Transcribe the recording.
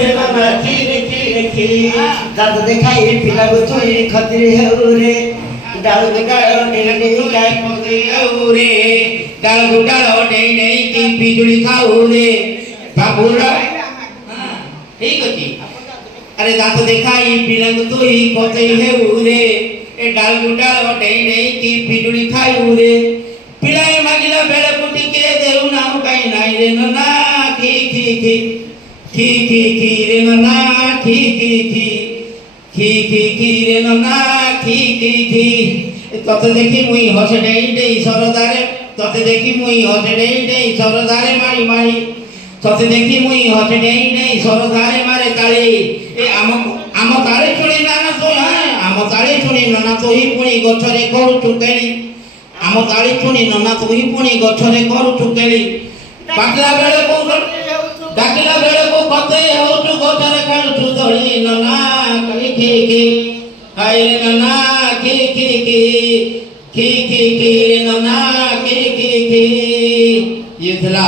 रे मामा खीर दांत देखाई पिला तुई खतरी हेउरे डाल डाल डेई काय पदे हेउरे डाल डाल डेई की पिजुली खाउरे बाबूरा ठीक अछि अरे दांत देखाई पिला तुई खतरी हेउरे ए डाल डाल डेई की पिजुली खाउरे पिलाई मागिला बेले पुटी के देउ नाम काई नाई रे ना खी खी खी खी खी खी रे ना खी खी खी खी खी खी रे ना खी खी खी तते देखी मुई हसे डेई सरदारे तते देखी मुई हसे डेई सरदारे मारी मारी तते देखी मुई हसे डेई सरदारे मारे ताली ए आम ताले छुणी नाना तो आम ताले छुणी नाना तो ही पुणी गछरे करू चुकेली आम ताली छुणी नाना तो ही पुणी गछरे करू चुकेली पाटला बेले को डाकिला बेले को कते होचु गछरे खेलु दड़ी नाना कली खी खी हाय रे नाना खी खी खी खी खी खी रे नाना खी खी खी ये थला